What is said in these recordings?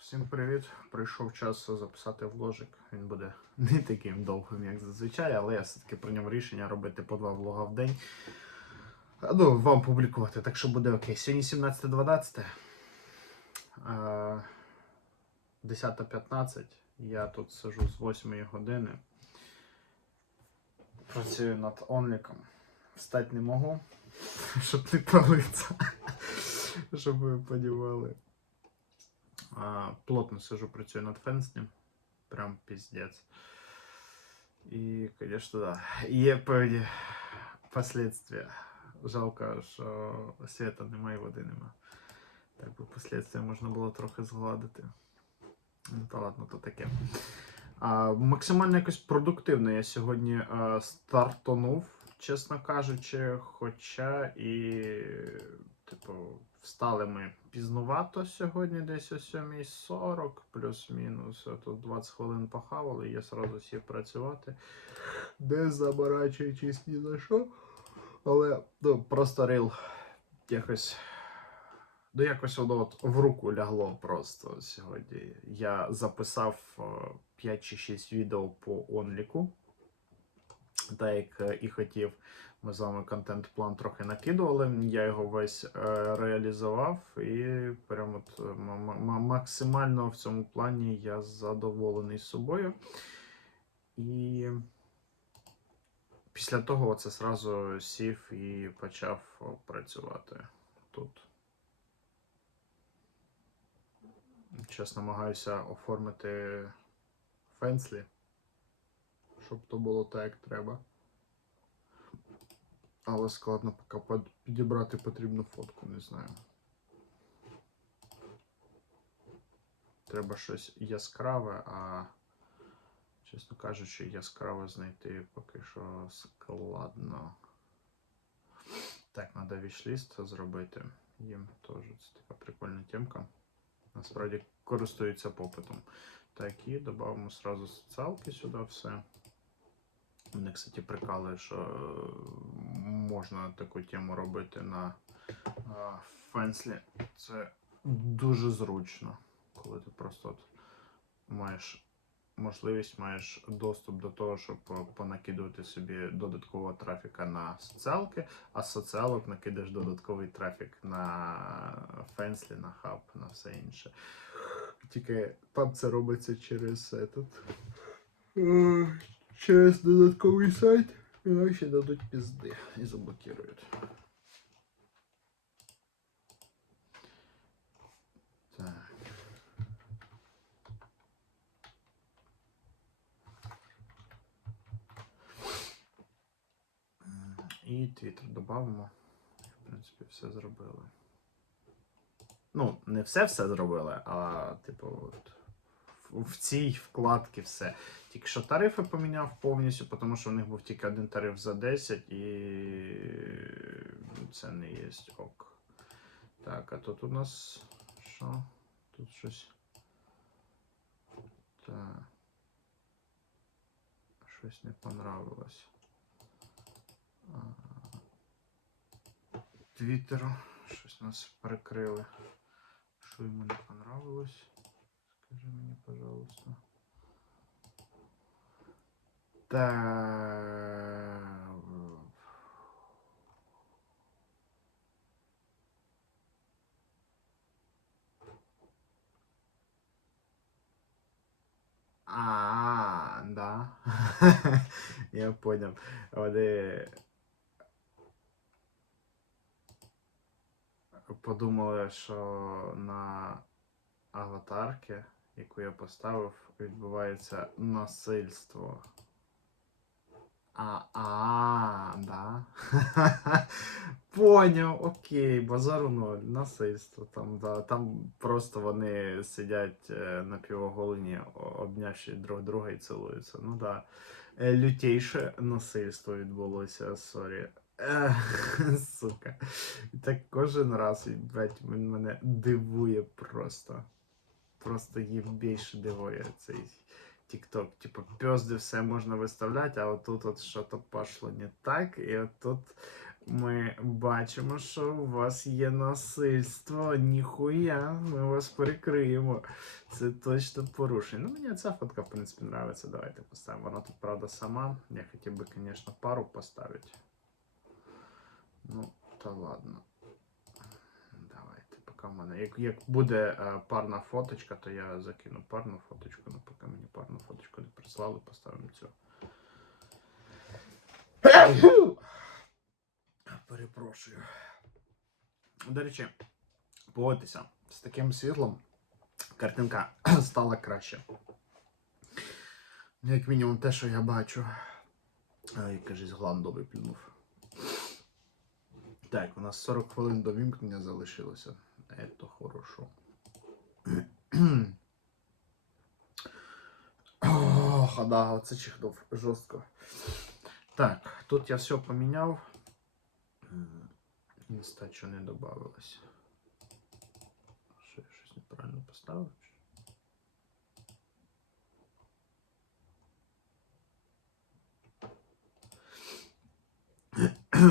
Всім привіт! Прийшов час записати вложик. Він буде не таким довгим, як зазвичай, але я все-таки прийняв рішення робити по два влога в день. Ну, вам публікувати, так що буде окей. Сьогодні 17.12. е, 10.15. Я тут сижу з 8 години. Працюю над онліком. Встати не можу, щоб не палитися. Щоб ви подівали. Плотно сижу, працюю над фенснем. Прям пиздец. І, конечно, да. Є певні последствия. Жалко, що світа немає, води нема. Так би последствия можна було трохи згладити. Ну, та ладно, то таке. А, максимально якось продуктивно я сьогодні а, стартанув, чесно кажучи, хоча і, типу, встали ми пізнувато сьогодні, десь о 7.40, плюс-мінус. Тут 20 хвилин похавали, я сразу сів працювати, не заморачуючись ні за що. Але ну, просто рил якось. Ну, якось воно от в руку лягло просто сьогодні. Я записав е, 5 чи 6 відео по онліку. Так як е, і хотів, ми з вами контент-план трохи накидували. Я його весь е, реалізував, і прямо от, е, максимально в цьому плані я задоволений собою. І після того це зразу сів і почав працювати тут. Зараз намагаюся оформити фенслі, щоб то було так, як треба. Але складно поки підібрати потрібну фотку, не знаю. Треба щось яскраве, а чесно кажучи, яскраве знайти поки що складно. Так, треба вішліст зробити. Їм теж це така прикольна темка. Насправді користуються попитом. Так, і додамо сразу соціалки сюди все. Мене, кстати, прикалує, що можна таку тему робити на е, фенслі. Це дуже зручно, коли ти просто от маєш можливість, маєш доступ до того, щоб понакидувати собі додаткового трафіка на соціалки, а соціалок накидаєш додатковий трафік на фенслі, на хаб, на все інше. Тільки там це робиться через этот, е, через додатковий сайт, іначе дадуть пізди і заблокують. Так. М, І твіттер додамо. В принципі, все зробили. Ну, не все-все зробили, а, типу, от, в- в цій вкладці все. Тільки що тарифи поміняв повністю, тому що у них був тільки один тариф за 10 і це не є ок. Так, а тут у нас що? Тут щось. Так. Щось не понравилось. А, Твіттеру. Щось нас прикрили. Що йому не понравилось? Скажи мені, пожалуйста. Так. А, да. Я понял. Вони подумали, що на аватарки, яку я поставив, відбувається насильство. А, а, да. Поняв, окей, базару ноль, насильство там, да. Там просто вони сидять е, напівоголені, о- обнявши друг друга і цілуються. Ну да. Е, Лютейше насильство відбулося, сорі. Сука. Так кожен раз, блядь, мене дивує просто. Просто їм більше дивує цей TikTok. Типу, пьозди все можна виставляти, а отут от що-то пошло не так, і от тут Ми бачимо, що у вас є насильство. Ніхуя, ми вас перекриємо. Це точно порушення. Ну, мені ця фотка, в принципі, нравиться. Давайте поставимо. Вона тут, правда, сама. Я хотів би, звісно, пару поставити. Ну, та ладно. Давайте, в мене. Як, як буде е, парна фоточка, то я закину парну фоточку. Ну, поки мені парну фоточку не прислали, поставимо цю. Перепрошую. До речі, погодьтеся, з таким світлом картинка стала краще. Ну, Як мінімум те, що я бачу. Ай, кажись, гландо виплюнув. Так, у нас 40 хвилин до вімкнення залишилося. Ето хорошо. Ох, да, оце чихнув жорстко. Так, тут я все поміняв. М, Інста що не додавалось. Що я щось неправильно поставив? чи?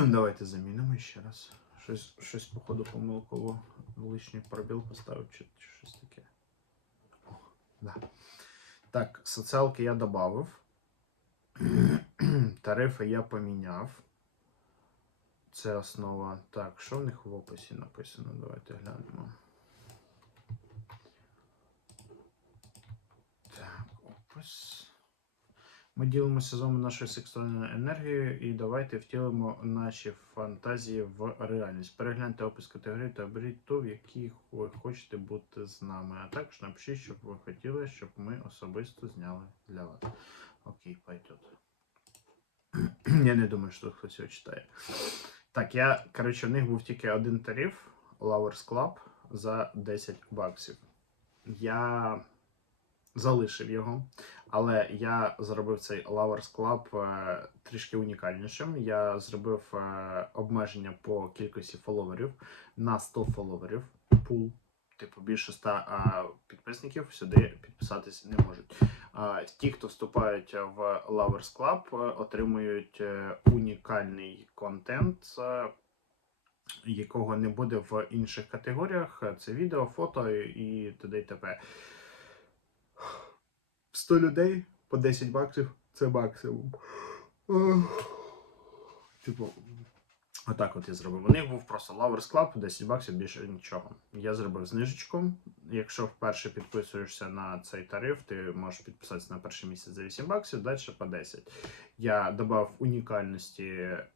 Давайте замінимо ще раз. Щось, щось походу, помилково лишній пробіл поставив чи, чи щось таке. О, да. Так, соціалки я додав. Тарифи я поміняв. Це основа. Так, що в них в описі написано? Давайте глянемо. Так, опис. Ми ділимося з вами нашою сексуальною енергією і давайте втілимо наші фантазії в реальність. Перегляньте опис категорії та оберіть ту, в якій ви хочете бути з нами. А також напишіть, щоб ви хотіли, щоб ми особисто зняли для вас. Окей, пойдет. Я не думаю, що хтось його читає. Так, я, коротше, в них був тільки один тариф Lovers Club за 10 баксів. Я залишив його, але я зробив цей Lovers Club е, трішки унікальнішим. Я зробив е, обмеження по кількості фоловерів на 100 фоловерів. Пул. Типу, більше 100 а, підписників сюди підписатися не можуть. Ті, хто вступають в Lovers Club, е, отримують е, унікальний контент, е, якого не буде в інших категоріях. Це відео, фото і т.д. і т.п. 100 людей по 10 баксів це максимум. Типу, отак от я зробив. У них був просто Lovers Club, 10 баксів, більше нічого. Я зробив знижечку. Якщо вперше підписуєшся на цей тариф, ти можеш підписатися на перший місяць за 8 баксів, далі по 10. Я додав унікальності е,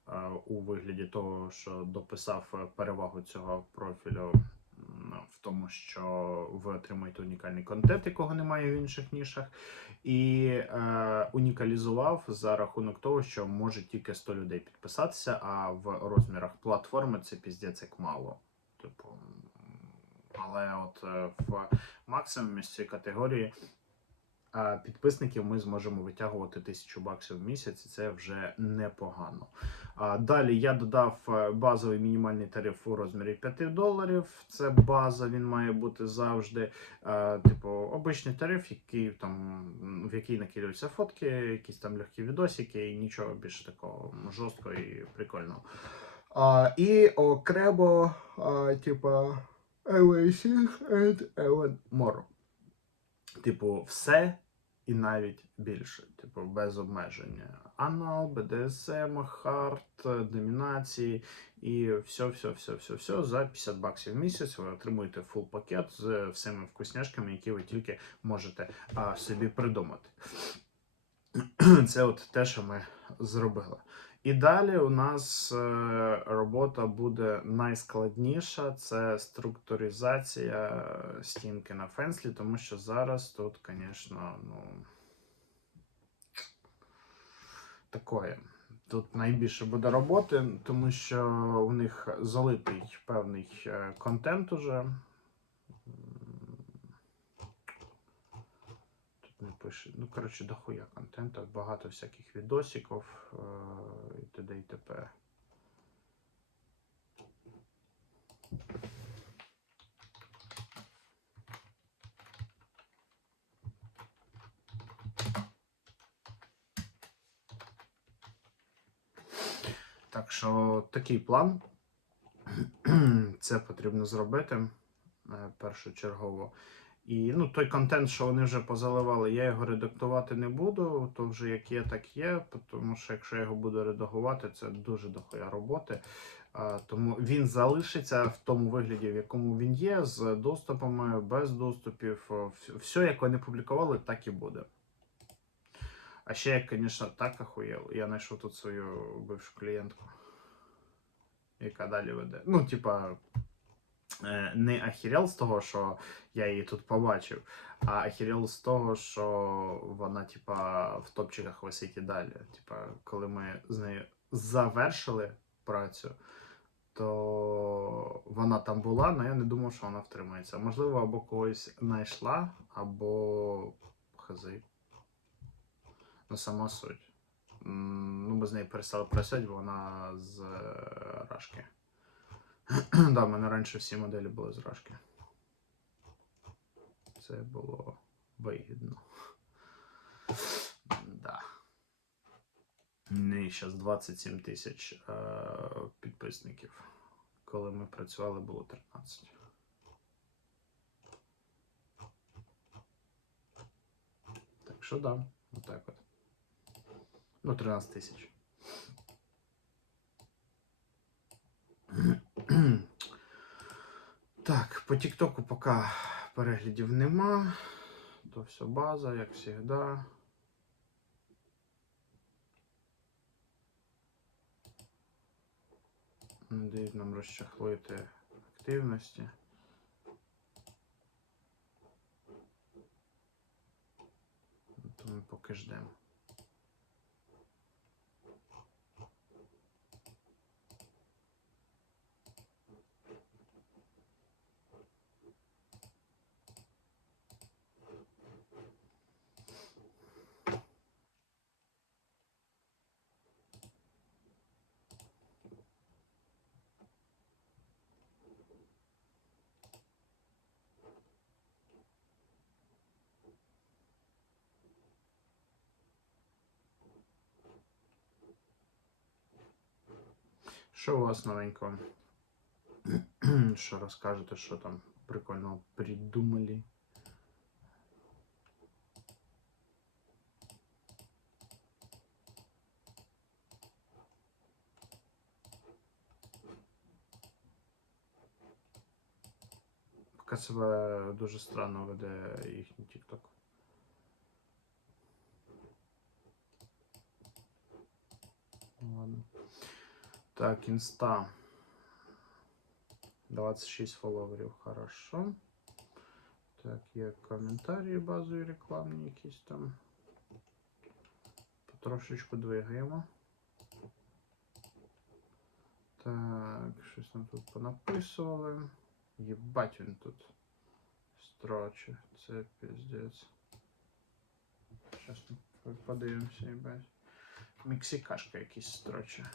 у вигляді того, що дописав е, перевагу цього профілю в тому, що ви отримуєте унікальний контент, якого немає в інших нішах, і е, унікалізував за рахунок того, що може тільки 100 людей підписатися, а в розмірах платформи це піздець як мало. Типу, але от е, в максимумі з цієї категорії підписників ми зможемо витягувати тисячу баксів в місяць, це вже непогано. Далі я додав е, базовий мінімальний тариф у розмірі 5 доларів. Це база, він має бути завжди. Типу, обичний тариф, який там в який накидаються фотки, якісь там легкі відосики, і нічого більш такого жорсткого і прикольного. А, і окремо, а, типа, everything and even more. Типу, все і навіть більше. Типу, без обмеження. Анал, БДСМ, хард, домінації і все, все, все, все, все за 50 баксів в місяць. Ви отримуєте фул пакет з всіми вкусняшками, які ви тільки можете а, собі придумати. Це от те, що ми зробили. І далі у нас е, робота буде найскладніша це структуризація стінки на фенслі, тому що зараз тут, звісно, ну такое. Тут найбільше буде роботи, тому що в них залитий певний е, контент уже. М, Тут не пише. Ну, коротше, дохуя контенту, багато всяких відосиків е, і т.д. і т.п. Так що такий план. Це потрібно зробити е, першочергово. І ну, той контент, що вони вже позаливали, я його редактувати не буду. То вже як є, так є. Тому що якщо я його буду редагувати, це дуже дохуя роботи. А, Тому він залишиться в тому вигляді, в якому він є, з доступами, без доступів. Все, як вони публікували, так і буде. А ще я, звісно, так ахуєл. Я знайшов тут свою бившу клієнтку, яка далі веде. Ну, типа, не ахірел з того, що я її тут побачив, а ахірел з того, що вона, типа, в топчиках висить і далі. Типа, коли ми з нею завершили працю, то вона там була, але я не думав, що вона втримається. Можливо, або когось знайшла, або хази. Ну, сама суть. Ну, ми з нею перестали працювати, бо вона з е, Рашки. Да, в мене раніше всі моделі були з. Це було вигідно. Да. Неї зараз 27 тисяч е, підписників. Коли ми працювали, було 13. Так що да, отак от. Ну, 13 тисяч. Так, по Тіктоку поки переглядів нема. То все база, як завжди. Не дають нам розчахлити активності. То ми поки ждемо. Що у вас новенького? Що розкажете, що там прикольно придумали? Поки себе дуже странно веде їхній TikTok. Ну, Ладно. Так, інста. 26 фоловерів, хорошо. Так, є коментарі базові рекламні якісь там. Потрошечку двигаємо. Так, щось нам тут понаписували. Єбать він тут строче. Це піздець. Щас ми подивимося, єбать. Мексикашка якийсь строче.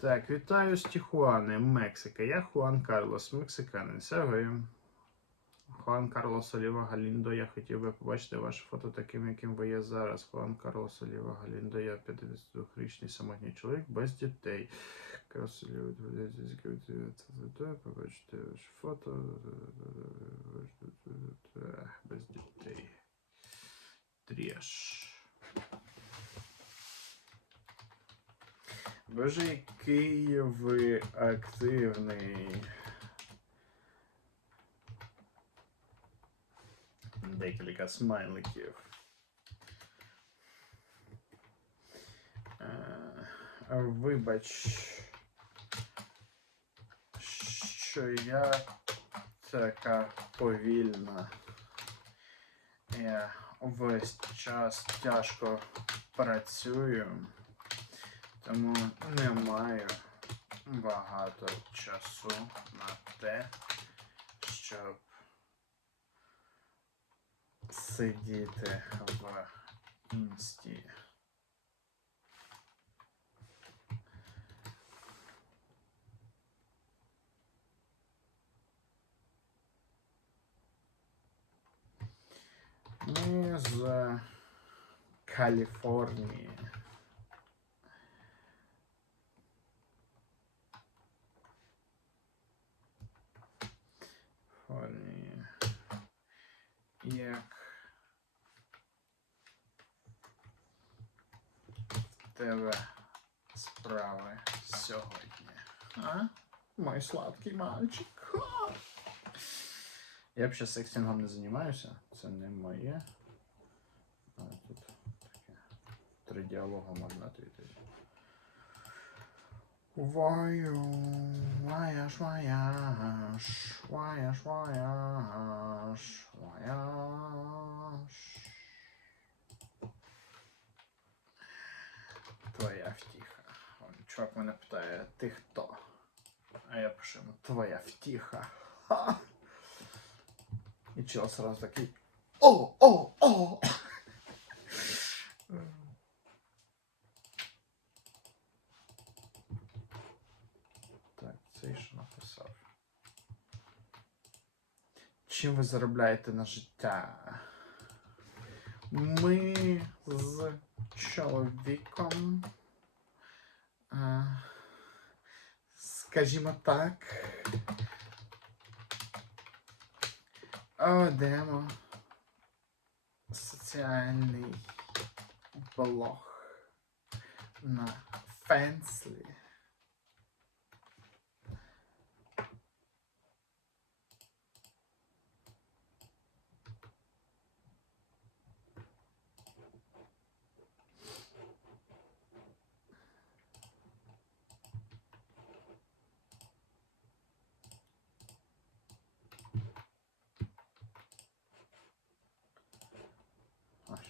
Так, вітаю з Тіхуани, Мексика. Я Хуан Карлос, мексиканець. Ви? Хуан Карлос Оліва Галіндо. Я хотів би побачити ваше фото таким, яким ви є зараз. Хуан Карлос Оліва Галіндо. Я 52-річний самотній чоловік без дітей. Карлос Оліва, побачите ваше фото. Без дітей. Треш. Боже, який ви активний. Декілька смайликів. Е, Вибач, що я така повільна. Я весь час тяжко працюю. Тому не маю багато часу на те, щоб сидіти в інсті. Ми з Каліфорнії. Каліфорнії. Як в тебе справи сьогодні? А? Мой сладкий мальчик. Ха! Я б ще сексінгом не займаюся. Це не моє. А тут таке. Три діалога можна ответить. Ваяш, ваяш, ваяш, ваяш, ваяш. Твоя втіха. Чувак мене питає, ти хто? А я пишу йому, твоя втіха. Ха! І чел сразу такий. О, о, о! Так, цей що написав. Чим ви заробляєте на життя? Ми з чоловіком. Скажімо так. Ведемо соціальний блог на Фенслі.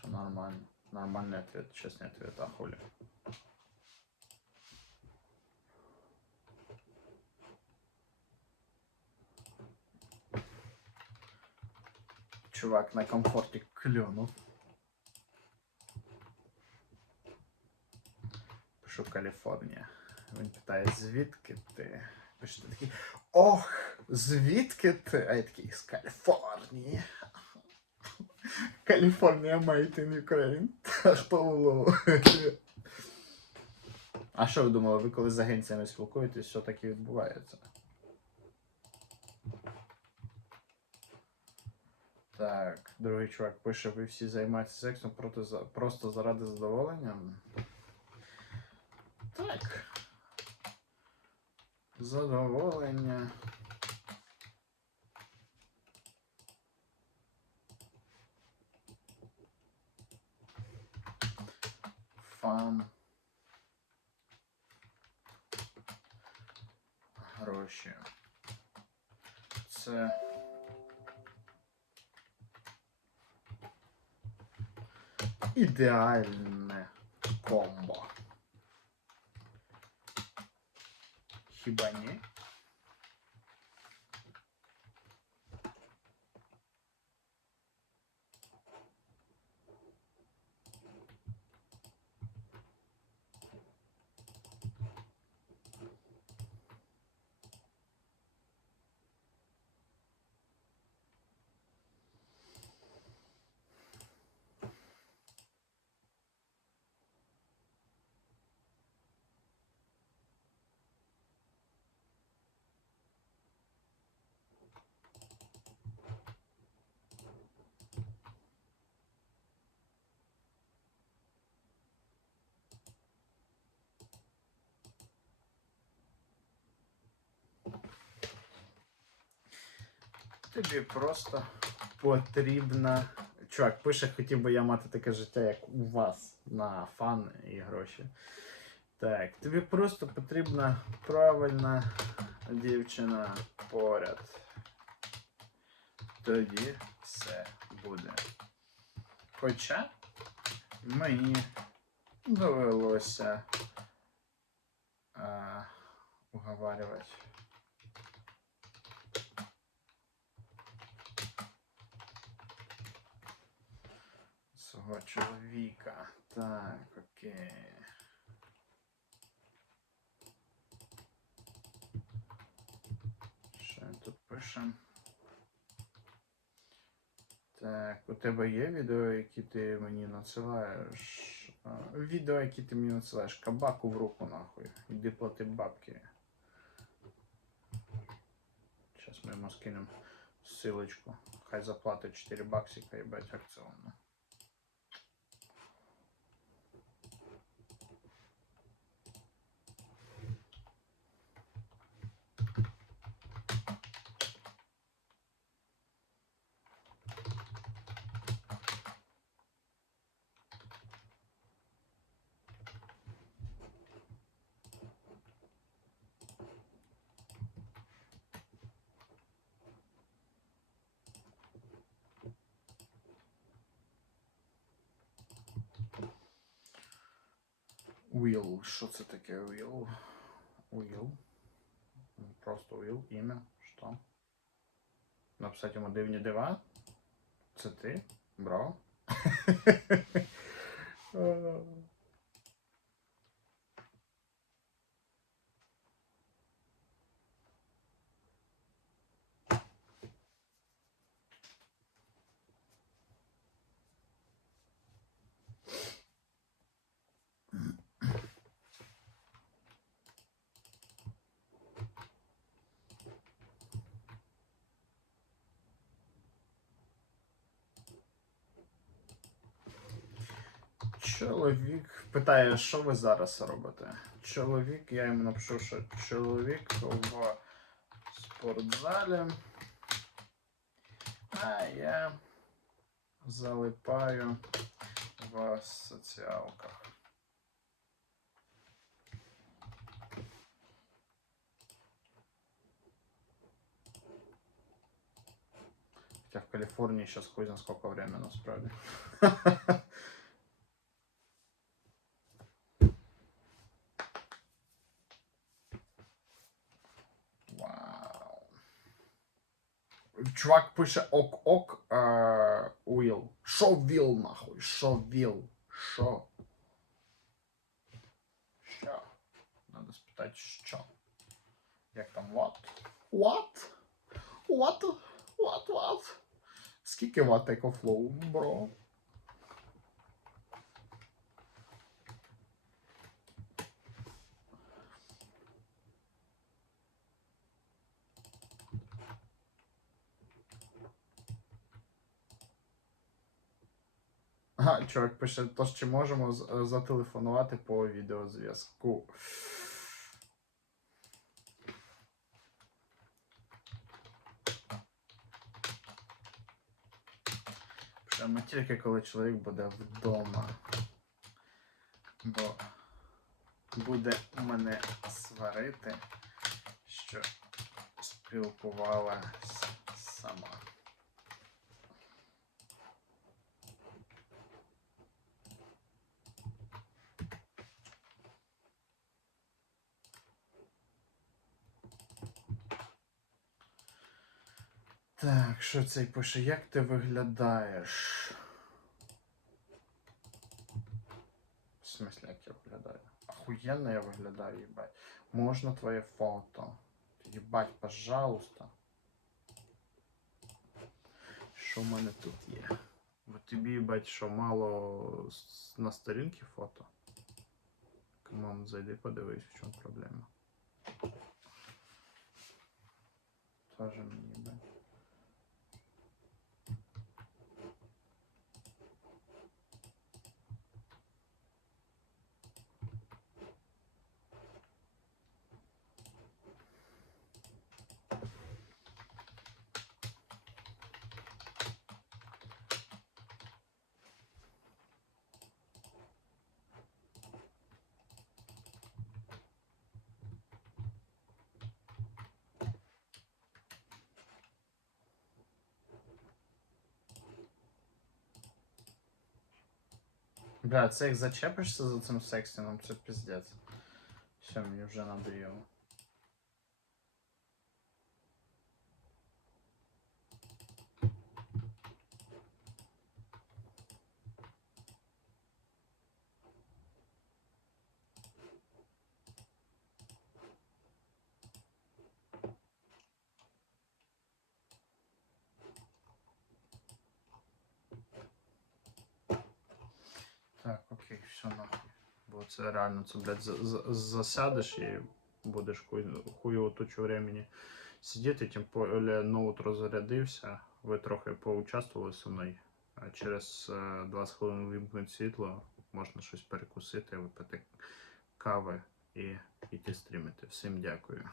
нормально? Нормальный ответ, честный ответ, а хули? Чувак на комфорте клюнув. Пишу Каліфорнія. Він питає, звідки ти? Пише ти такий. Ох, звідки ти? А я такий з Каліфорнії. Каліфорнія made in Ukraine. Хто влов? А що ви думали, ви коли з агенціями спілкуєтесь, що таке відбувається? Так, другий чувак пише, ви всі займаєтеся сексом проти, просто заради задоволення? Так. Задоволення. Фан. Гроші. Це. Ідеальне комбо. Хіба ні? Тобі просто потрібна. Чувак, пише, хотів би я мати таке життя, як у вас, на фан і гроші. Так, тобі просто потрібна правильна дівчина поряд. Тоді все буде. Хоча мені довелося а, уговарювати. Свого чоловіка. Так, окей. Що тут пишемо? Так, у тебе є відео, які ти мені надсилаєш? Відео, які ти мені надсилаєш, кабаку в руку нахуй. Іди плати бабки. Зараз ми йому скинемо ссылочку. Хай заплатить 4 баксика, ебать, акционно. Will. Що це таке Will? Will. Просто Will, ім'я. Що? Написати йому дивні дива? Це ти? Браво. Чоловік питає, що ви зараз робите? Чоловік, я йому напишу, що чоловік в спортзалі. А я залипаю в соціалках. Хотя в Калифорнии сейчас хуй знает сколько время насправді. Чувак пише ок-ок уил. Уіл. Шо віл нахуй? Шо віл? Шо? Що? Надо спитати, що? Як там what? What? What? What? What? Скільки ват екофлоу, бро? Ага, чувак пише, тож чи можемо зателефонувати по відеозв'язку. Прямо тільки коли чоловік буде вдома. Бо буде мене сварити, що спілкувалась сама. Так, що цей пише? Як ти виглядаєш? В смысле, як я виглядаю? Охуєнно я виглядаю, їбать. Можна твоє фото? Їбать, пожалуйста. Що в мене тут є? Бо тобі, їбать, що мало на сторінці фото? Камон, зайди, подивись, в чому проблема. Тоже мені, їбать. Бля, це як зачепишся за цим секстингом, це піздець. Все, мені вже надоело. Так, окей, все нахуй. Бо це реально, це, блядь, за- за- засядеш і будеш хуй, хуйову тучу времени сидіти, тим поле ноут розрядився, ви трохи поучаствували зі мною. А через е, 20 хвилин вимкнуть світло, можна щось перекусити, випити кави і йти стрімити. Всім дякую.